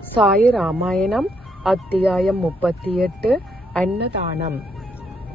சாய் ராமாயணம் அத்தியாயம் முப்பத்தி எட்டு அன்னதானம்.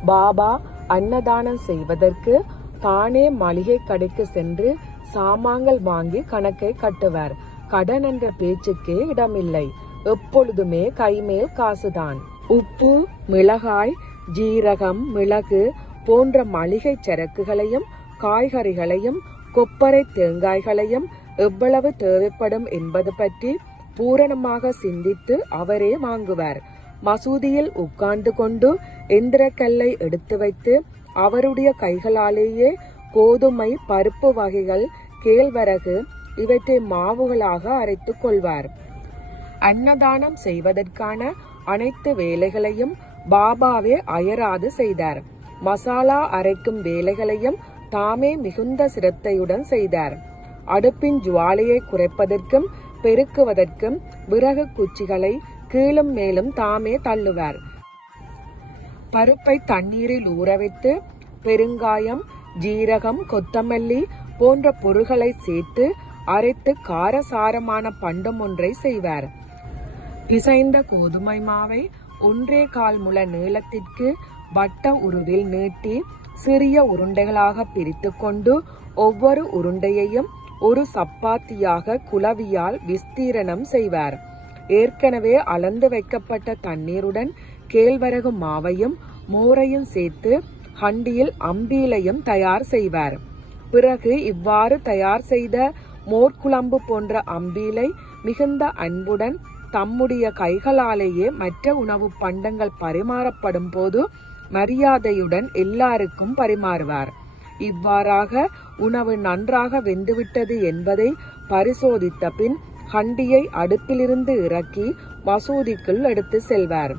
பாபா அன்னதானம் செய்வதற்கு தானே மளிகை கடைக்கு சென்று சாமான்கள் வாங்கி கணக்கை கட்டுவார். கடன் என்ற பேச்சுக்கே இடமில்லை. எப்பொழுதுமே கைமேல் காசுதான். உப்பு மிளகாய் ஜீரகம் மிளகு போன்ற மளிகை சரக்குகளையும் காய்கறிகளையும் கொப்பரை தேங்காய்களையும் எவ்வளவு தேவைப்படும் என்பது பற்றி பூரணமாக சிந்தித்து அவரே வாங்குவார். மசூதியில் உட்கார்ந்து கொண்டு எந்திரக்கல்லை எடுத்து வைத்து அவருடைய கைகளாலேயே கோதுமை பருப்பு வகைகள் கேழ்வரகு இவற்றை மாவுகளாக அரைத்துக் கொள்வார். அன்னதானம் செய்வதற்கான அனைத்து வேலைகளையும் பாபாவே அயராது செய்தார். மசாலா அரைக்கும் வேலைகளையும் தாமே மிகுந்த சிரத்தையுடன் செய்தார். அடுப்பின் ஜுவாலையை குறைப்பதற்கும் பெருக்குவதற்கும் விறகு குச்சிகளை கீழும் மேலும் தாமே தள்ளுவார். பருப்பை தண்ணீரில் ஊற வைத்து பெருங்காயம் ஜீரகம் கொத்தமல்லி போன்ற பொருள்களை சேர்த்து அரைத்து காரசாரமான பண்டம் ஒன்றை செய்வார். பிசைந்த கோதுமை மாவை ஒன்றே கால் முள நீளத்திற்கு வட்ட உருவில் நீட்டி சிறிய உருண்டைகளாக பிரித்து கொண்டு ஒவ்வொரு உருண்டையையும் ஒரு சப்பாத்தியாக குளவியால் விஸ்தீரணம் செய்வார். ஏற்கனவே அளந்து வைக்கப்பட்ட தண்ணீருடன் கேழ்வரகு மாவையும் மோரையும் சேர்த்து ஹண்டியில் அம்பீலையும் தயார் செய்வார். பிறகு இவ்வாறு தயார் செய்த மோர்க்குழம்பு போன்ற அம்பீலை மிகுந்த அன்புடன் தம்முடைய கைகளாலேயே மற்ற உணவு பண்டங்கள் பரிமாறப்படும் போது மரியாதையுடன் எல்லாருக்கும் பரிமாறுவார். இவ்வாறாக உணவு நன்றாக வெந்துவிட்டது என்பதை பரிசோதித்த பின் ஹண்டியை அடுப்பிலிருந்து இறக்கி மசூதிக்குள் எடுத்து செல்வார்.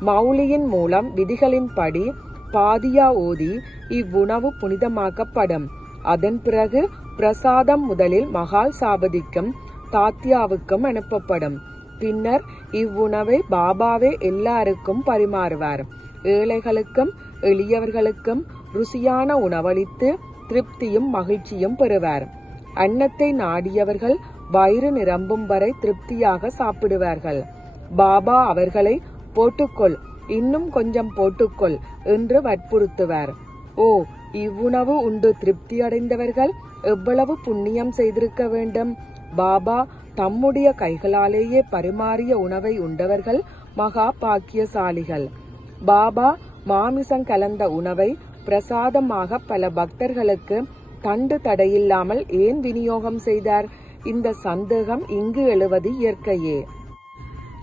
மௌலியின் மூலம் விதிகளின்படி பாதியா ஓதி இவ்வுணவு புனிதமாக்கப்படும். அதன் பிறகு பிரசாதம் முதலில் மகால் சாபதிக்கும் தாத்தியாவுக்கும் அனுப்பப்படும். பின்னர் இவ்வுணவை பாபாவே எல்லாருக்கும் பரிமாறுவார். ஏழைகளுக்கும் எளியவர்களுக்கும் ருசியான உணவளித்து திருப்தியும் மகிழ்ச்சியும் பெறுவார். அன்னத்தை நாடியவர்கள் வயிறு நிரம்பும் வரை திருப்தியாக சாப்பிடுவார்கள். பாபா அவர்களை போட்டுக்கொள் இன்னும் கொஞ்சம் போட்டுக்கொள் என்று வற்புறுத்துவார். ஓ இவ்வுணவு உண்டு. திருப்தி அடைந்தவர்கள் எவ்வளவு புண்ணியம் செய்திருக்க வேண்டும்? பாபா தம்முடைய கைகளாலேயே பரிமாறிய உணவை உண்டவர்கள் மகா பாக்கியசாலிகள். பாபா மாமிசம் கலந்த உணவை பிரசாதமாக பல பக்தர்களுக்கு தண்டு தடையில்லாமல் ஏன் விநியோகம் செய்தார்? இந்த சந்தேகம் இங்கு எழுவது இயற்கையே.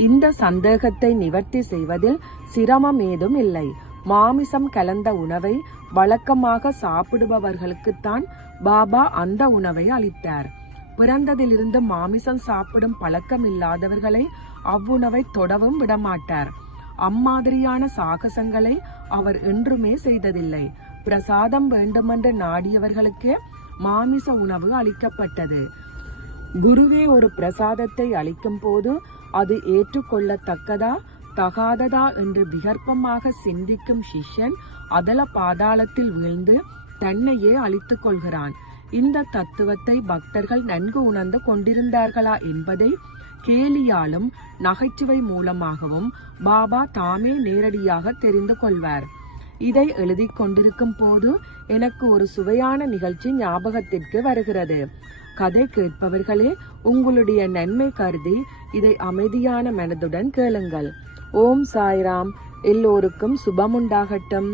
இந்த சந்தேகத்தை நிவர்த்தி செய்வதில் சிரமம் ஏதும் இல்லை. மாமிசம் கலந்த உணவை வழக்கமாக சாப்பிடுபவர்களுக்குத்தான் பாபா அந்த உணவை அளித்தார். பிறந்ததிலிருந்து மாமிசம் சாப்பிடும் பழக்கம் இல்லாதவர்களை அவ்வுணவை தொடவும் விடமாட்டார். அம்மாதிரியான சாகசங்களை அவர் என்றுமே செய்ததில்லை. பிரசாதம் வேண்டுமென்று நாடியவர்களுக்கே மாமிச உணவு அளிக்கப்பட்டது. குருவே ஒரு பிரசாதத்தை அளிக்கும் போது அது ஏற்றுக்கொள்ளத்தக்கதா தகாததா என்று விகற்பமாக சிந்திக்கும் சிஷ்யன் அதல பாதாளத்தில் வீழ்ந்து தன்னையே அழித்துக் கொள்கிறான். இந்த தத்துவத்தை பக்தர்கள் நன்கு உணர்ந்து கொண்டிருந்தார்களா என்பதை கேலியாலும் நகைச்சுவை மூலமாகவும் பாபா தாமே நேரடியாக தெரிந்து கொள்வார். இதை எழுதி கொண்டிருக்கும் போது எனக்கு ஒரு சுவையான நிகழ்ச்சி ஞாபகத்திற்கு வருகிறது. கதை கேட்பவர்களே உங்களுடைய நன்மை கருதி இதை அமைதியான மனதுடன் கேளுங்கள். ஓம் சாய்ராம். எல்லோருக்கும் சுபமுண்டாகட்டும்.